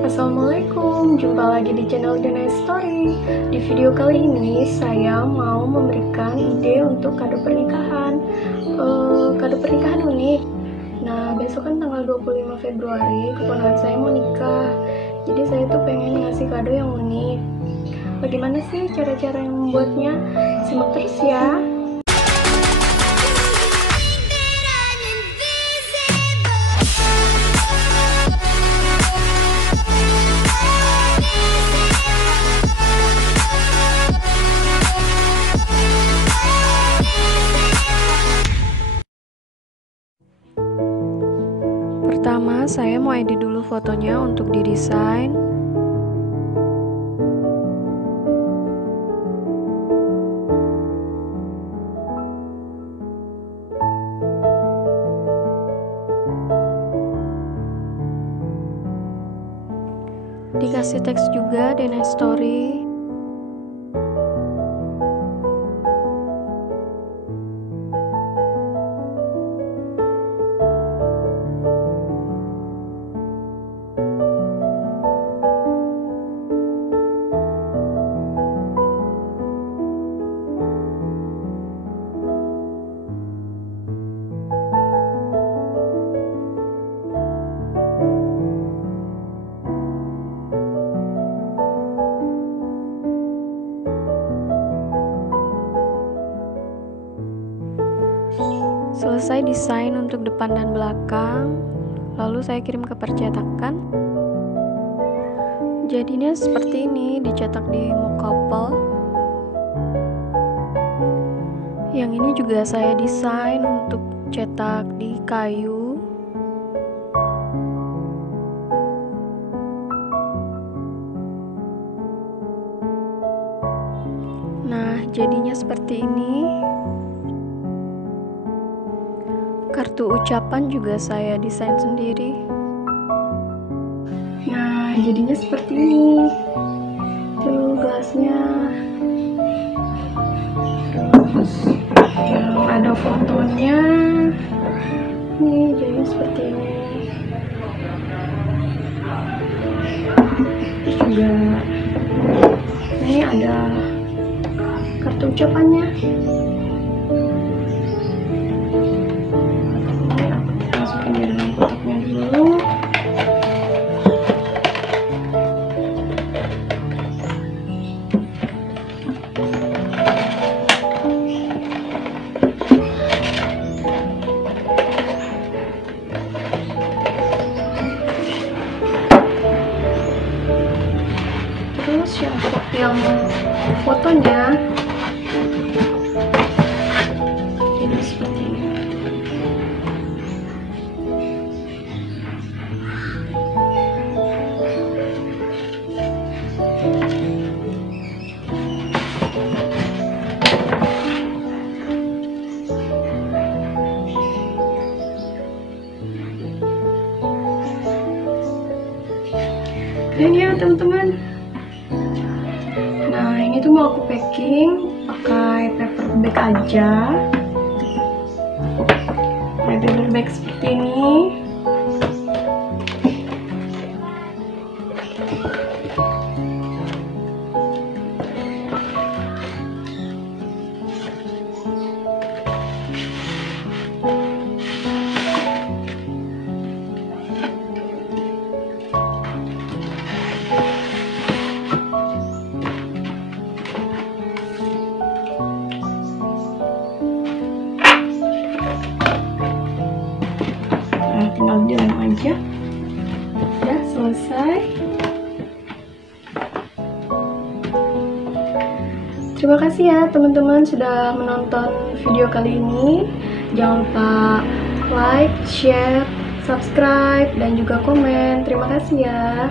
Assalamualaikum, jumpa lagi di channel Story. Di video kali ini saya mau memberikan ide untuk kado pernikahan. Kado pernikahan unik. Nah, besok kan tanggal 25 Februari, keponakan saya mau nikah. Jadi saya tuh pengen ngasih kado yang unik. Bagaimana sih cara-cara yang membuatnya? Simak terus ya. Pertama, saya mau edit dulu fotonya untuk didesain. Dikasih teks juga di story. Selesai desain untuk depan dan belakang, lalu saya kirim ke percetakan. Jadinya seperti ini, dicetak di muk couple. Yang ini juga saya desain untuk cetak di kayu. Nah, jadinya seperti ini. Kartu ucapan juga saya desain sendiri. Nah, jadinya seperti ini. Tuh gelasnya. Terus yang ada fotonya. Nih, jadinya seperti ini. Terus juga ini ada kartu ucapannya. Terus yang fotonya jadi seperti ini. Keren ya teman-teman. Nah, ini tuh mau aku packing pakai paper bag aja. Paper bag seperti ini. Tinggal dilem aja. Udah selesai. Terima kasih ya teman-teman sudah menonton video kali ini. Jangan lupa like, share, subscribe, dan juga komen. Terima kasih ya.